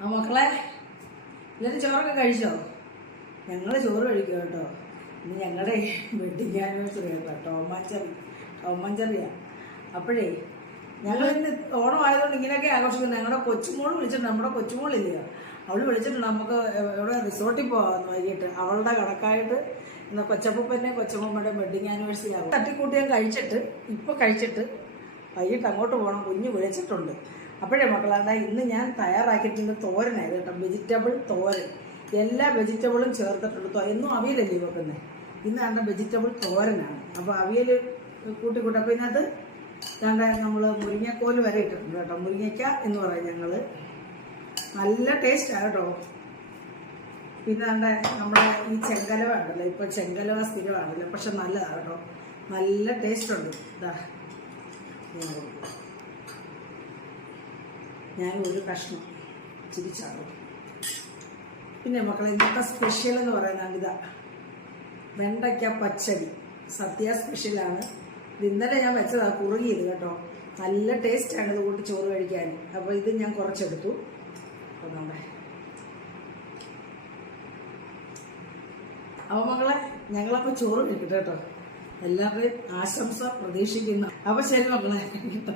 ആ മക്കളെ എല്ലാവരും ചോറൊക്കെ കഴിച്ചോ? ഞങ്ങൾ ചോറ് കഴിക്കും കേട്ടോ. ഇന്ന് ഞങ്ങളുടെ വെഡിങ് ആനിവേഴ്സറി കേട്ടോ. ടോമാഞ്ചറി ടോമാഞ്ചറിയാ അപ്പോഴേ ഞങ്ങൾ ഇന്ന് ഓണം ആയതുകൊണ്ട് ഇങ്ങനെയൊക്കെ ആഘോഷിക്കുന്നു. ഞങ്ങളുടെ കൊച്ചുമോൾ വിളിച്ചിട്ടുണ്ട്. നമ്മുടെ കൊച്ചുമോളില്ലയോ അവൾ വിളിച്ചിട്ടുണ്ട്. നമുക്ക് എവിടെ റിസോർട്ടിൽ പോകാം വൈകിട്ട്. അവളുടെ കണക്കായിട്ട് ഇന്ന് കൊച്ചപ്പൂപ്പന്റെയും കൊച്ചമ്മമ്മയുടെയും വെഡിങ് ആനിവേഴ്സറി ആവും തട്ടിക്കൂട്ടിയാൽ കഴിച്ചിട്ട് ഇപ്പോൾ കഴിച്ചിട്ട് വൈകിട്ട് അങ്ങോട്ട് പോകണം കുഞ്ഞ് വിളിച്ചിട്ടുണ്ട്. അപ്പോഴേ മക്കളാണ്ട ഇന്ന് ഞാൻ തയ്യാറാക്കിയിട്ടുണ്ട് തോരനായത് കേട്ടോ. വെജിറ്റബിൾ തോരൻ. എല്ലാ വെജിറ്റബിളും ചേർത്തിട്ടുണ്ട്. എന്നും അവിയലല്ലേ വെക്കുന്നത് ഇന്ന് കണ്ട വെജിറ്റബിൾ തോരനാണ്. അപ്പോൾ അവിയൽ കൂട്ടി അപ്പോൾ ഇതിനകത്ത് കണ്ട നമ്മൾ മുരിങ്ങക്കോൽ വരെ ഇട്ടിട്ടുണ്ട് കേട്ടോ. മുരിങ്ങയ്ക്ക എന്ന് പറയും ഞങ്ങൾ നല്ല ടേസ്റ്റാണ് കേട്ടോ. പിന്നെ കണ്ട നമ്മുടെ ഈ ചെങ്കലവ ഉണ്ടല്ലോ. ഇപ്പോൾ ചെങ്കലവ സ്ഥിരമാണല്ലോ. പക്ഷെ നല്ലതാണ് കേട്ടോ. നല്ല ടേസ്റ്റ് ഉണ്ട്. ഇതാ ഞാൻ ഒരു കഷ്ണം ചിരിച്ചാടും പിന്നെ മക്കളെ ഇന്നത്തെ സ്പെഷ്യൽ എന്ന് പറയുന്നത് ഇതാ വെണ്ടയ്ക്ക പച്ചടി. സദ്യ സ്പെഷ്യലാണ് ഇത് ഇന്നലെ ഞാൻ വെച്ചതാണ് കുറുകിയത് കേട്ടോ. നല്ല ടേസ്റ്റാണ് ഇത് കൂട്ടി ചോറ് കഴിക്കാൻ. അപ്പോൾ ഇത് ഞാൻ കുറച്ചെടുത്തു. അപ്പോൾ നമ്മുടെ അപ്പൊ മക്കളെ ഞങ്ങളപ്പോ ചോറ് കഴിക്കട്ടെ കേട്ടോ. എല്ലാവരുടെയും ആശംസ പ്രതീക്ഷിക്കുന്നു. അപ്പോൾ ശരി മക്കളെ കേട്ടോ.